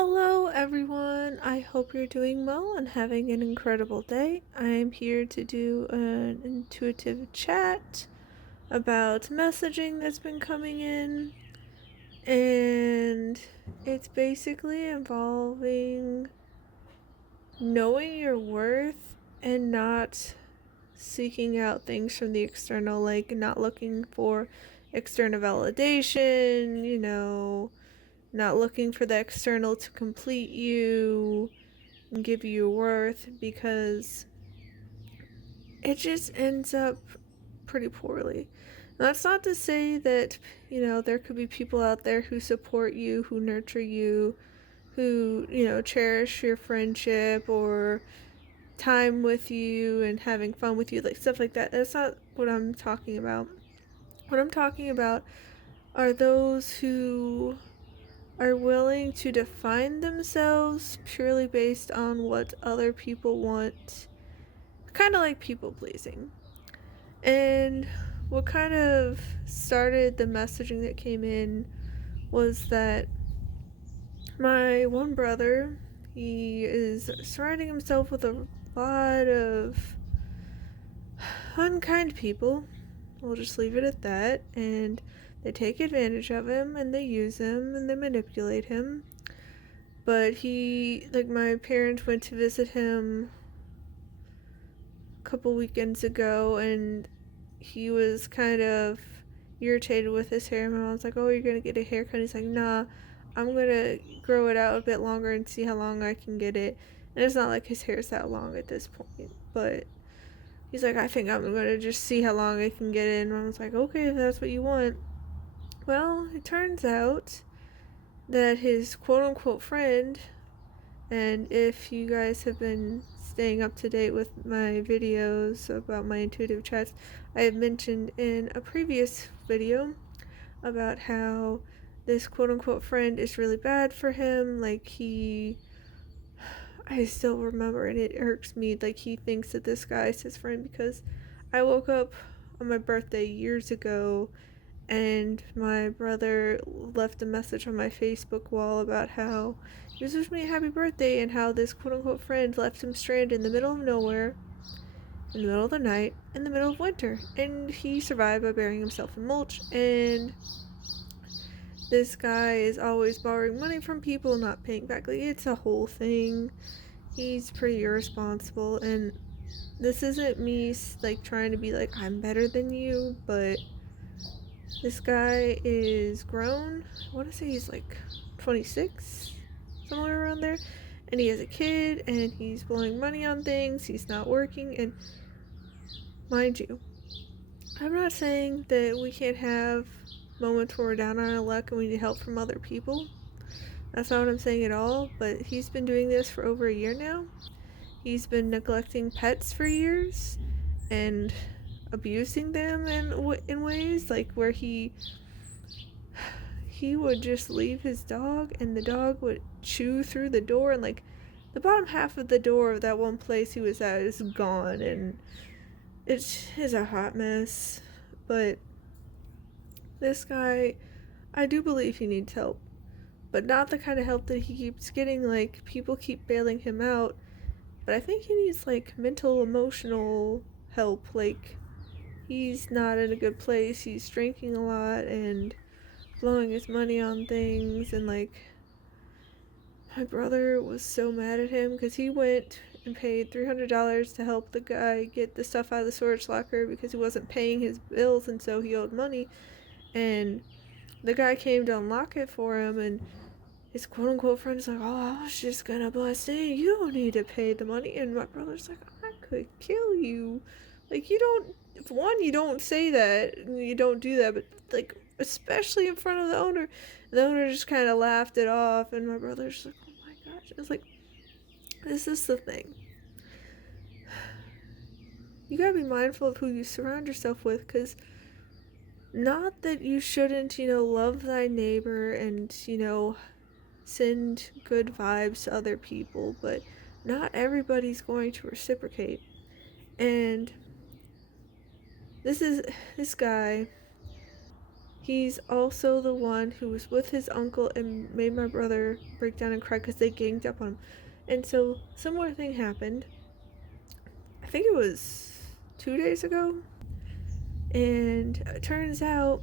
Hello, everyone. I hope you're doing well and having an incredible day. I'm here to do an intuitive chat about messaging that's been coming in, and it's basically involving knowing your worth and not seeking out things from the external, like not looking for external validation, not looking for the external to complete you and give you your worth, because it just ends up pretty poorly. That's not to say that, there could be people out there who support you, who nurture you, who, cherish your friendship or time with you and having fun with you, like stuff like that. That's not what I'm talking about. What I'm talking about are those who are willing to define themselves purely based on what other people want, kind of like people pleasing. And what kind of started the messaging that came in was that my one brother, he is surrounding himself with a lot of unkind people. We'll just leave it at that. And they take advantage of him and they use him and they manipulate him. But my parents went to visit him a couple weekends ago, and he was kind of irritated with his hair. My mom's like, "Oh, you're gonna get a haircut?" He's like, "Nah, I'm gonna grow it out a bit longer and see how long I can get it." And it's not like his hair's that long at this point, but he's like, "I think I'm gonna just see how long I can get it." And Mom's like, "Okay, if that's what you want." Well, it turns out that his quote-unquote friend, and if you guys have been staying up to date with my videos about my intuitive chats, I have mentioned in a previous video about how this quote-unquote friend is really bad for him. I still remember, and it irks me, like he thinks that this guy is his friend because I woke up on my birthday years ago and my brother left a message on my Facebook wall about how he was wishing me a happy birthday and how this quote-unquote friend left him stranded in the middle of nowhere, in the middle of the night, in the middle of winter, and he survived by burying himself in mulch. And this guy is always borrowing money from people, not paying back. Like, it's a whole thing. He's pretty irresponsible, and this isn't me like trying to be like I'm better than you, but this guy is grown. I want to say he's like 26, somewhere around there. And he has a kid, and he's blowing money on things. He's not working. And mind you, I'm not saying that we can't have moments where we're down on our luck and we need help from other people. That's not what I'm saying at all. But he's been doing this for over a year now. He's been neglecting pets for years and abusing them in ways like where he would just leave his dog and the dog would chew through the door, and like the bottom half of the door of that one place he was at is gone, and it is a hot mess. But this guy, I do believe he needs help, but not the kind of help that he keeps getting. Like, people keep bailing him out, but I think he needs like mental, emotional help. Like, he's not in a good place. He's drinking a lot and blowing his money on things, and like my brother was so mad at him because he went and paid $300 to help the guy get the stuff out of the storage locker because he wasn't paying his bills, and so he owed money. And the guy came to unlock it for him, and his quote-unquote friend is like, "Oh, I was just gonna bust in, you don't need to pay the money." And my brother's like, "I could kill you." Like, you don't, if one, you don't say that, you don't do that, but like, especially in front of the owner. The owner just kind of laughed it off, and my brother's like, "Oh my gosh." It's like, this is the thing. You gotta be mindful of who you surround yourself with, because not that you shouldn't, love thy neighbor and, send good vibes to other people, but not everybody's going to reciprocate. And this guy, He's also the one who was with his uncle and made my brother break down and cry because they ganged up on him. And so, similar thing happened. I think it was 2 days ago. And it turns out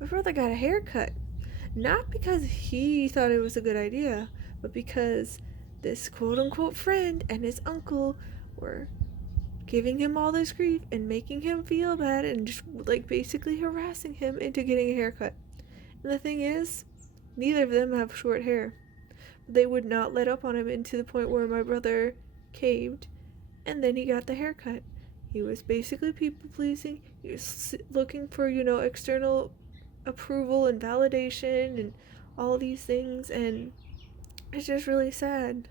my brother got a haircut. Not because he thought it was a good idea, but because this quote unquote friend and his uncle were giving him all this grief and making him feel bad and just like basically harassing him into getting a haircut. And the thing is, neither of them have short hair. They would not let up on him, and to the point where my brother caved, and then he got the haircut. He was basically people pleasing. He was looking for, external approval and validation and all these things, and it's just really sad.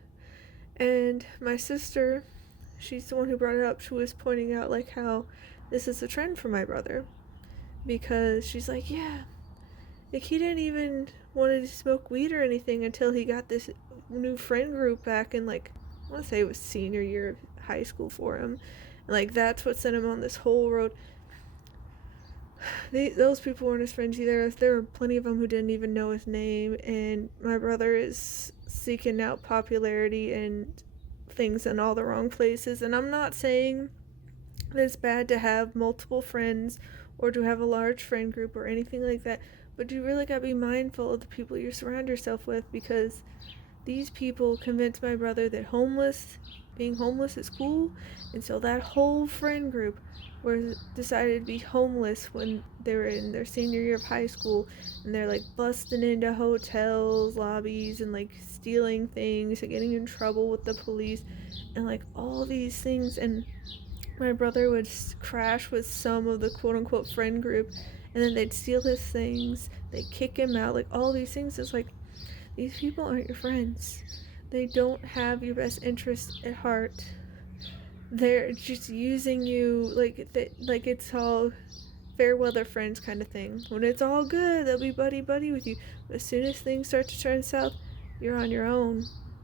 And my sister, she's the one who brought it up. She was pointing out like how this is a trend for my brother, because she's like, yeah, like he didn't even want to smoke weed or anything until he got this new friend group back in, like, I want to say it was senior year of high school for him. And like that's what sent him on this whole road. Those people weren't his friends either. There were plenty of them who didn't even know his name, and my brother is seeking out popularity and things in all the wrong places. And I'm not saying that it's bad to have multiple friends or to have a large friend group or anything like that, but you really gotta be mindful of the people you surround yourself with, because these people convinced my brother that being homeless is cool, and so that whole friend group decided to be homeless when they were in their senior year of high school, and they're like busting into hotels lobbies and like stealing things and getting in trouble with the police and like all these things. And my brother would crash with some of the quote-unquote friend group, and then they'd steal his things, they'd kick him out, like all these things. It's like, these people aren't your friends. They don't have your best interest at heart. They're just using you like it's all fair weather friends kind of thing. When it's all good, they'll be buddy with you. But as soon as things start to turn south, you're on your own.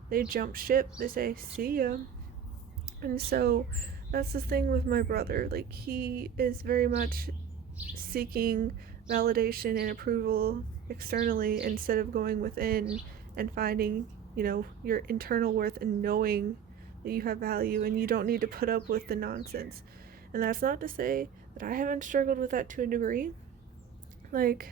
They jump ship. They say, see ya. And so that's the thing with my brother. Like, he is very much seeking validation and approval externally instead of going within and finding, your internal worth and knowing that you have value and you don't need to put up with the nonsense. And that's not to say that I haven't struggled with that to a degree. Like,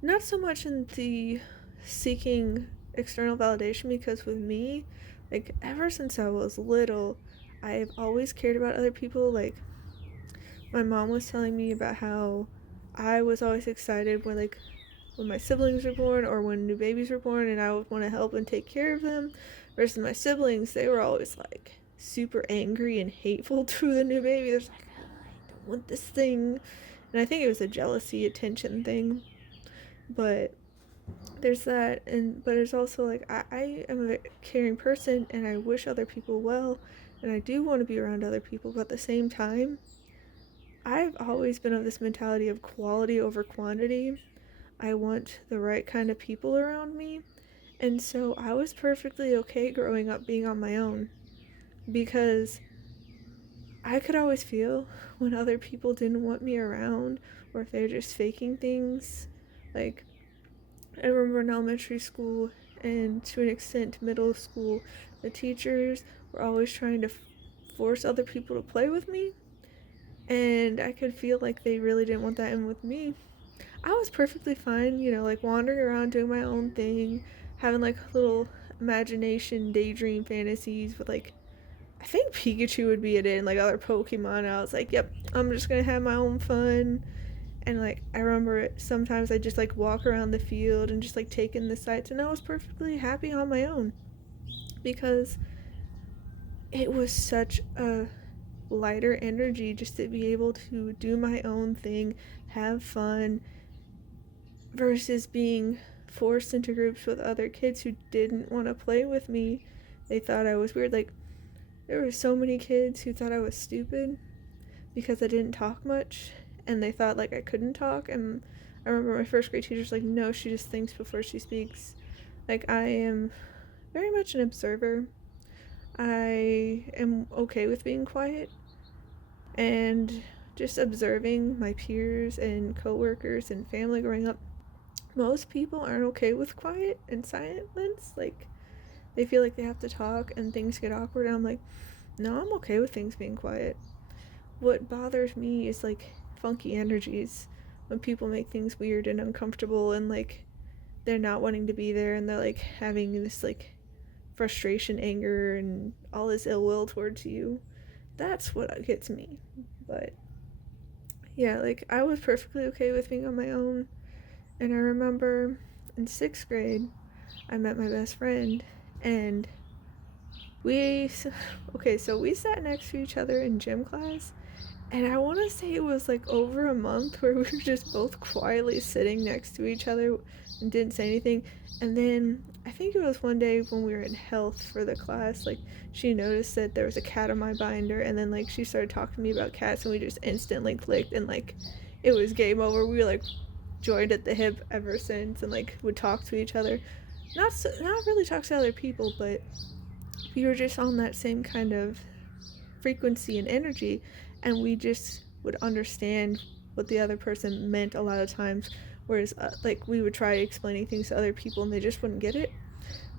not so much in the seeking external validation, because with me, like, ever since I was little, I've always cared about other people. Like, my mom was telling me about how I was always excited when my siblings were born or when new babies were born, and I would want to help and take care of them, versus my siblings, they were always like super angry and hateful to the new baby. They're like, oh, I don't want this thing. And I think it was a jealousy attention thing, but there's that. But it's also like, I am a caring person and I wish other people well, and I do want to be around other people, but at the same time, I've always been of this mentality of quality over quantity. I want the right kind of people around me. And so I was perfectly okay growing up being on my own, because I could always feel when other people didn't want me around, or if they're just faking things. Like, I remember in elementary school and to an extent middle school, the teachers were always trying to force other people to play with me, and I could feel like they really didn't want that in with me. I was perfectly fine, like wandering around doing my own thing, having like little imagination daydream fantasies with, like, I think Pikachu would be it in like other Pokemon. I was like, yep, I'm just gonna have my own fun. And like, I remember sometimes I just like walk around the field and just like take in the sights, and I was perfectly happy on my own, because it was such a lighter energy just to be able to do my own thing, have fun, versus being forced into groups with other kids who didn't want to play with me. They thought I was weird. Like, there were so many kids who thought I was stupid because I didn't talk much, and they thought like I couldn't talk. And I remember my first grade teacher's like, no, she just thinks before she speaks. Like, I am very much an observer. I am okay with being quiet, and just observing my peers and coworkers and family growing up, most people aren't okay with quiet and silence. Like, they feel like they have to talk and things get awkward. And I'm like, no, I'm okay with things being quiet. What bothers me is like funky energies, when people make things weird and uncomfortable, and like they're not wanting to be there, and they're like having this like frustration, anger, and all this ill will towards you. That's what gets me. But yeah, like I was perfectly okay with being on my own. And I remember in 6th grade, I met my best friend, and we, okay, so we sat next to each other in gym class, and I want to say it was like over a month where we were just both quietly sitting next to each other and didn't say anything. And then I think it was one day when we were in health for the class, like she noticed that there was a cat on my binder, and then like she started talking to me about cats, and we just instantly clicked, and like it was game over. We were like joined at the hip ever since, and like would talk to each other. Not really talk to other people, but we were just on that same kind of frequency and energy, and we just would understand what the other person meant a lot of times, whereas like we would try explaining things to other people and they just wouldn't get it.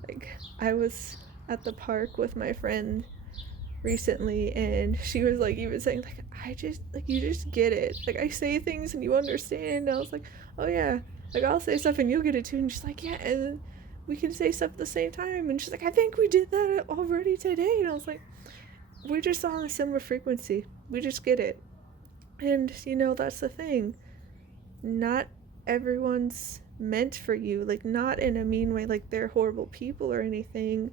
Like, I was at the park with my friend recently, and she was like even saying like, I just like, you just get it, like I say things and you understand. And I was like, oh yeah, like I'll say stuff and you'll get it too. And she's like, yeah, and we can say stuff at the same time. And she's like, I think we did that already today. And I was like, we're just on a similar frequency. We just get it. And, that's the thing. Not everyone's meant for you. Like, not in a mean way, like they're horrible people or anything,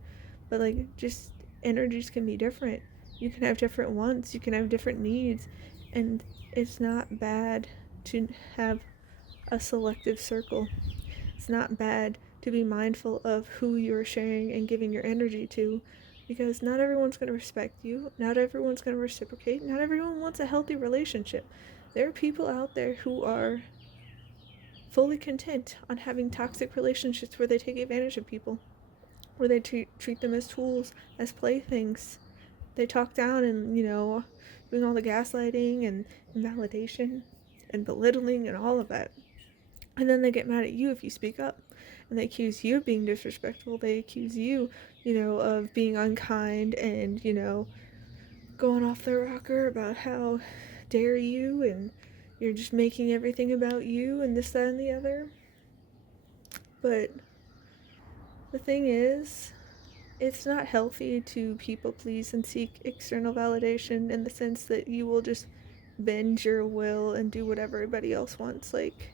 but, like, just energies can be different. You can have different wants. You can have different needs. And it's not bad to have a selective circle. It's not bad to be mindful of who you're sharing and giving your energy to, because not everyone's going to respect you, not everyone's going to reciprocate, not everyone wants a healthy relationship. There are people out there who are fully content on having toxic relationships where they take advantage of people, where they treat them as tools, as playthings. They talk down and, doing all the gaslighting and invalidation and belittling and all of that. And then they get mad at you if you speak up. And they accuse you of being disrespectful. They accuse you, of being unkind and, going off the rocker about how dare you, and you're just making everything about you and this, that, and the other. But the thing is, it's not healthy to people please and seek external validation, in the sense that you will just bend your will and do whatever everybody else wants. Like,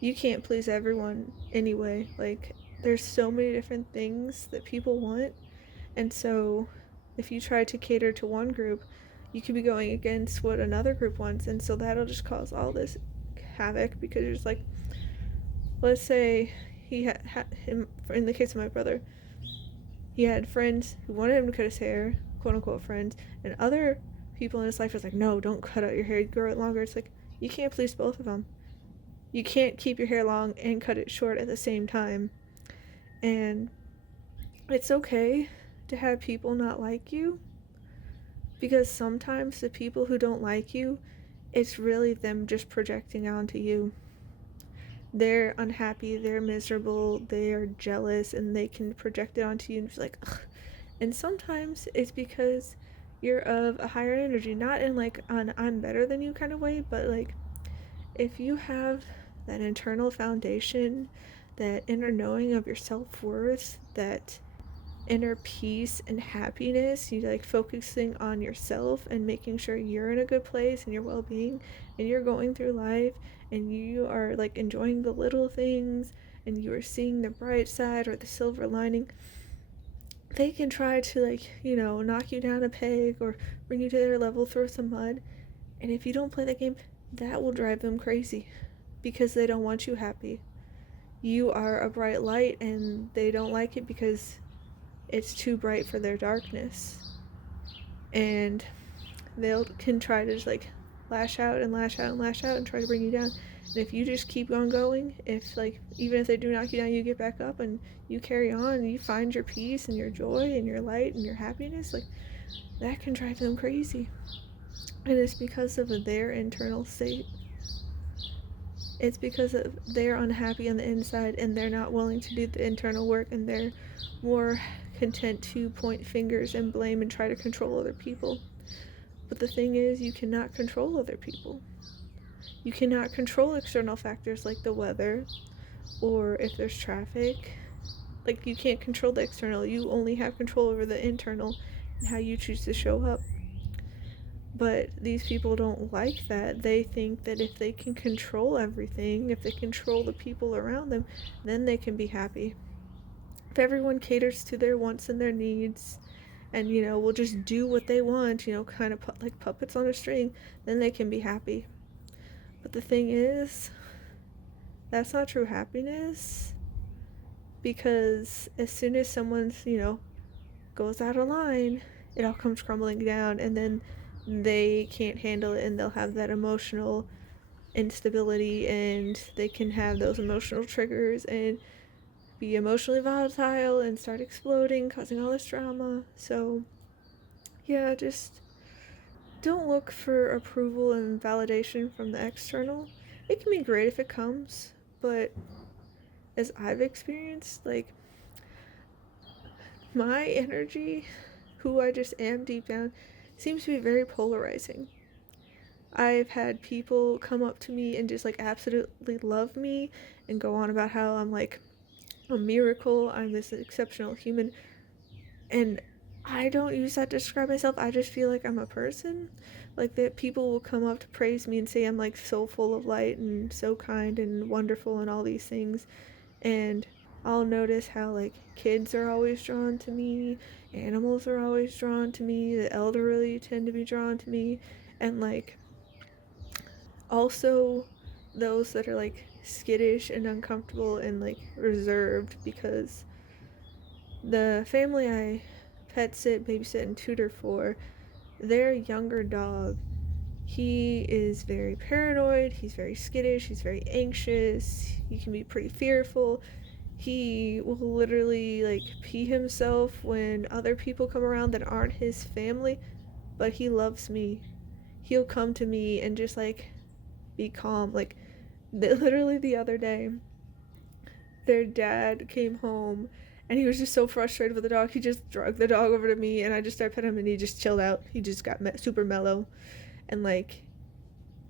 you can't please everyone anyway. Like, there's so many different things that people want, and so if you try to cater to one group, you could be going against what another group wants, and so that'll just cause all this havoc. Because there's like, let's say he had him, in the case of my brother, he had friends who wanted him to cut his hair, quote unquote friends, and other people in his life was like, no, don't cut out your hair, grow it longer. It's like, you can't please both of them. You can't keep your hair long and cut it short at the same time. And it's okay to have people not like you, because sometimes the people who don't like you, it's really them just projecting onto you. They're unhappy, they're miserable, they are jealous, and they can project it onto you and be like, ugh. And sometimes it's because you're of a higher energy, not in like an I'm better than you kind of way, but like, if you have that internal foundation, that inner knowing of your self-worth, that inner peace and happiness, you like focusing on yourself and making sure you're in a good place and your well-being, and you're going through life and you are like enjoying the little things and you are seeing the bright side or the silver lining, they can try to like, knock you down a peg or bring you to their level, throw some mud. And if you don't play that game, that will drive them crazy, because they don't want you happy. You are a bright light and they don't like it because it's too bright for their darkness. And they can try to just like lash out and lash out and lash out and try to bring you down. And if you just keep on going, if like, even if they do knock you down, you get back up and you carry on and you find your peace and your joy and your light and your happiness, like, that can drive them crazy. And it's because of their internal state. It's because of they're unhappy on the inside and they're not willing to do the internal work, and they're more content to point fingers and blame and try to control other people. But the thing is, you cannot control other people. You cannot control external factors like the weather or if there's traffic. Like, you can't control the external. You only have control over the internal and how you choose to show up. But these people don't like that. They think that if they can control everything, if they control the people around them, then they can be happy. If everyone caters to their wants and their needs and, will just do what they want, kind of like puppets on a string, then they can be happy. But the thing is, that's not true happiness, because as soon as someone's, goes out of line, it all comes crumbling down, and then they can't handle it, and they'll have that emotional instability, and they can have those emotional triggers and be emotionally volatile and start exploding, causing all this drama. So yeah, just don't look for approval and validation from the external. It can be great if it comes, but as I've experienced, like, my energy, who I just am deep down, seems to be very polarizing. I've had people come up to me and just like absolutely love me and go on about how I'm like a miracle, I'm this exceptional human, and I don't use that to describe myself. I just feel like I'm a person. Like, that people will come up to praise me and say I'm like so full of light and so kind and wonderful and all these things. And I'll notice how like kids are always drawn to me, animals are always drawn to me, the elderly tend to be drawn to me, and like also those that are like skittish and uncomfortable and like reserved, because the family I pet sit, babysit, and tutor for, their younger dog, he is very paranoid, he's very skittish, he's very anxious, he can be pretty fearful. He will literally like pee himself when other people come around that aren't his family, but he loves me. He'll come to me and just like be calm. Like, literally the other day, their dad came home and he was just so frustrated with the dog. He just dragged the dog over to me and I just started petting him and he just chilled out. He just got super mellow. And like,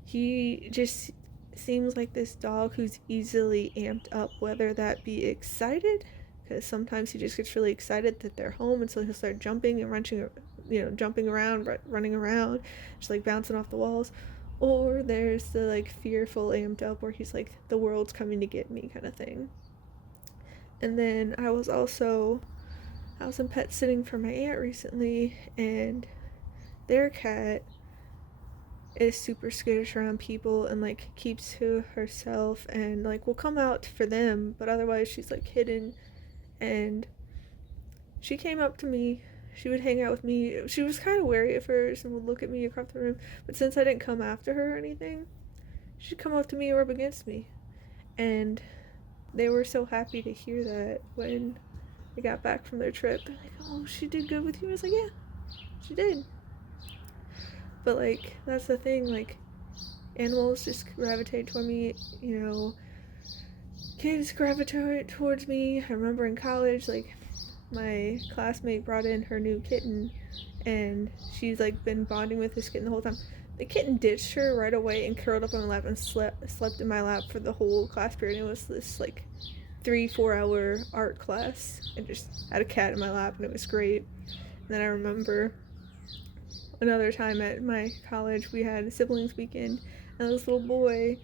he just seems like this dog who's easily amped up, whether that be excited, because sometimes he just gets really excited that they're home, and so he'll start jumping and jumping around, running around, just like bouncing off the walls. Or there's the like fearful amped up where he's like, the world's coming to get me kind of thing. And then I was in pet sitting for my aunt recently, and their cat is super skittish around people and like keeps to herself and like will come out for them, but otherwise she's like hidden. And she came up to me, she would hang out with me. She was kind of wary at first and would look at me across the room, but since I didn't come after her or anything, she'd come up to me and rub against me. And they were so happy to hear that when they got back from their trip. They're like, oh, she did good with you. I was like, yeah, she did. But like, that's the thing, like, animals just gravitate toward me, kids gravitate towards me. I remember in college, like, my classmate brought in her new kitten, and she's like been bonding with this kitten the whole time. The kitten ditched her right away and curled up on my lap and slept in my lap for the whole class period. It was this like 3-4 hour art class, and just had a cat in my lap, and it was great. And then I remember another time at my college, we had a siblings weekend, and this little boy,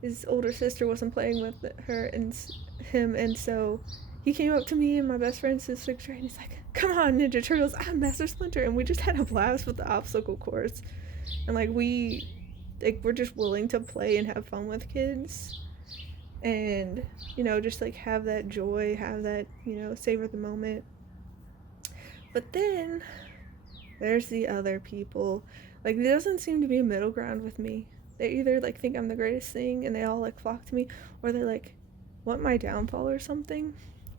his older sister wasn't playing with her and him, and so he came up to me and my best friend since 6th grade, and he's like, come on, Ninja Turtles, I'm Master Splinter. And we just had a blast with the obstacle course. And like, we're just willing to play and have fun with kids, and just like have that joy, have that, savor the moment. But then there's the other people. Like, there doesn't seem to be a middle ground with me. They either like think I'm the greatest thing and they all like flock to me, or they like want my downfall or something.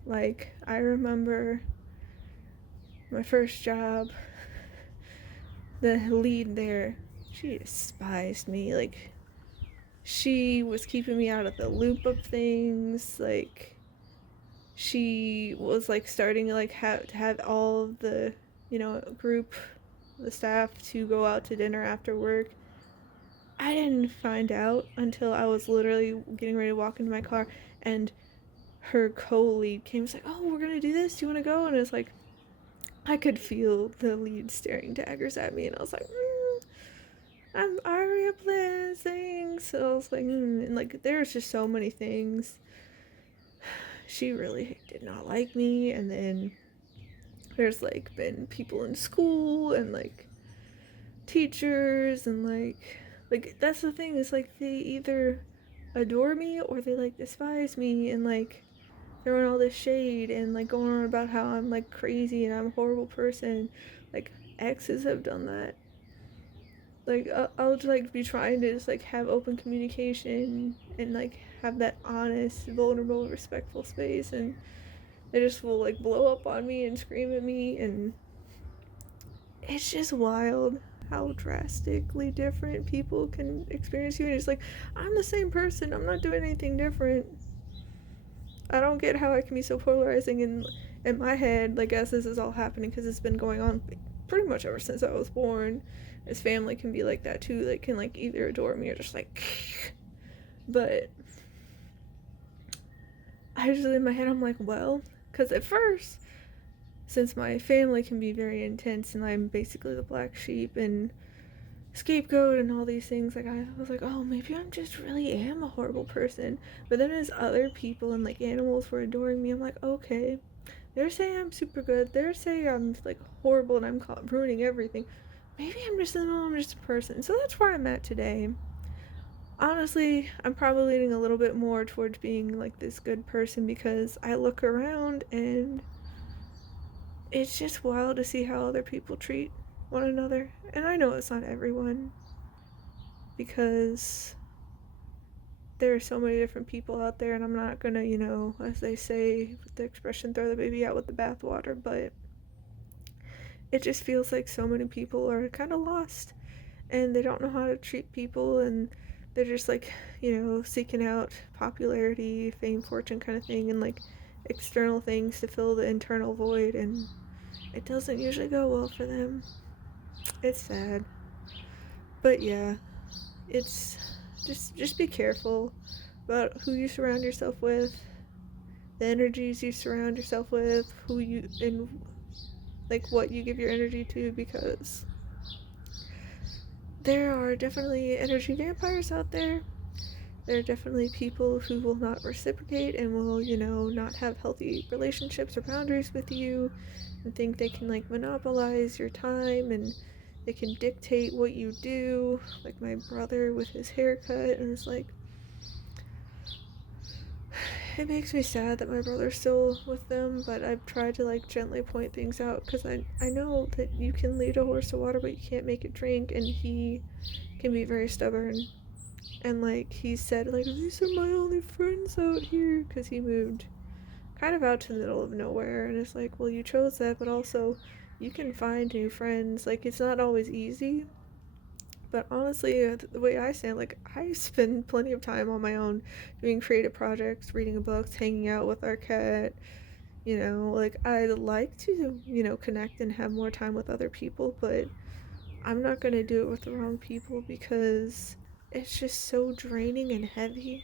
Like, I remember my first job, the lead there, she despised me. Like, she was keeping me out of the loop of things. Like, she was like starting to like have all of the, group, the staff to go out to dinner after work. I didn't find out until I was literally getting ready to walk into my car, and her co-lead came. Was like, "Oh, we're gonna do this. Do you want to go?" And it's like, I could feel the lead staring daggers at me, and I was like, "I'm already planning things." So I was like, and like there's just so many things. She really did not like me, and then there's like been people in school and like teachers and like that's the thing, is like they either adore me or they like despise me, and like throwing all this shade and like going on about how I'm like crazy and I'm a horrible person. Like, exes have done that. Like, I'll just like be trying to just like have open communication and like have that honest, vulnerable, respectful space, and they just will like blow up on me and scream at me, and it's just wild how drastically different people can experience you. And it's like, I'm the same person, I'm not doing anything different. I don't get how I can be so polarizing in my head, like, as this is all happening, because it's been going on pretty much ever since I was born. His family can be like that too. They can like either adore me or just like but I just, in my head, I'm like, well, because at first, since my family can be very intense and I'm basically the black sheep and scapegoat and all these things, like, I was like, oh, maybe I'm just really am a horrible person. But then as other people and like animals were adoring me, I'm like, okay, they're saying I'm super good, they're saying I'm like horrible and I'm ruining everything. Maybe I'm just a person. So that's where I'm at today. Honestly, I'm probably leaning a little bit more towards being like this good person, because I look around and it's just wild to see how other people treat one another. And I know it's not everyone, because there are so many different people out there, and I'm not gonna, as they say with the expression, throw the baby out with the bathwater, but it just feels like so many people are kind of lost and they don't know how to treat people, and they're just like, seeking out popularity, fame, fortune kind of thing, and like external things to fill the internal void, and it doesn't usually go well for them. It's sad. But yeah, it's just be careful about who you surround yourself with, the energies you surround yourself with, who you and like what you give your energy to, because there are definitely energy vampires out there. There are definitely people who will not reciprocate and will, not have healthy relationships or boundaries with you, and think they can like monopolize your time, and they can dictate what you do. Like my brother with his haircut, and it's like, it makes me sad that my brother's still with them, but I've tried to like gently point things out, because I know that you can lead a horse to water, but you can't make it drink, and he can be very stubborn. And like he said, like, these are my only friends out here, because he moved kind of out to the middle of nowhere, and it's like, well, you chose that, but also you can find new friends. Like, it's not always easy, but honestly, the way I stand, like, I spend plenty of time on my own doing creative projects, reading books, hanging out with our cat. Like, I like to, connect and have more time with other people, but I'm not gonna do it with the wrong people, because it's just so draining and heavy,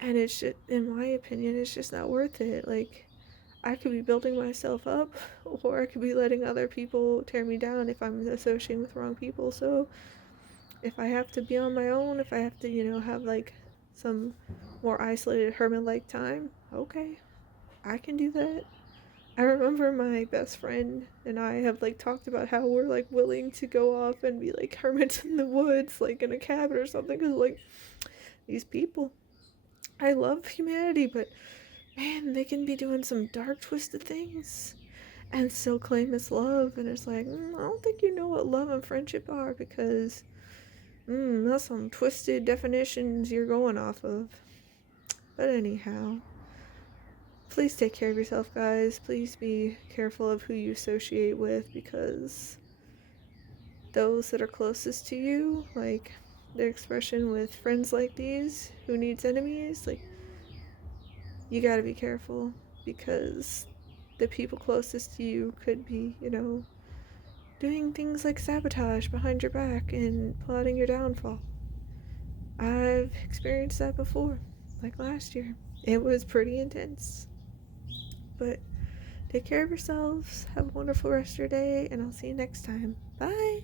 and it's just, in my opinion, it's just not worth it. Like, I could be building myself up, or I could be letting other people tear me down if I'm associating with wrong people. So if I have to be on my own, if I have to, have like some more isolated hermit-like time, okay, I can do that. I remember my best friend and I have like talked about how we're like willing to go off and be like hermits in the woods, like in a cabin or something, because like these people, I love humanity, but man, they can be doing some dark, twisted things and still claim it's love. And it's like, I don't think you know what love and friendship are, because that's some twisted definitions you're going off of. But anyhow, please take care of yourself, guys. Please be careful of who you associate with, because those that are closest to you, like the expression with friends like these, who needs enemies, like, you gotta be careful because the people closest to you could be, doing things like sabotage behind your back and plotting your downfall. I've experienced that before, like last year. It was pretty intense. But take care of yourselves, have a wonderful rest of your day, and I'll see you next time. Bye!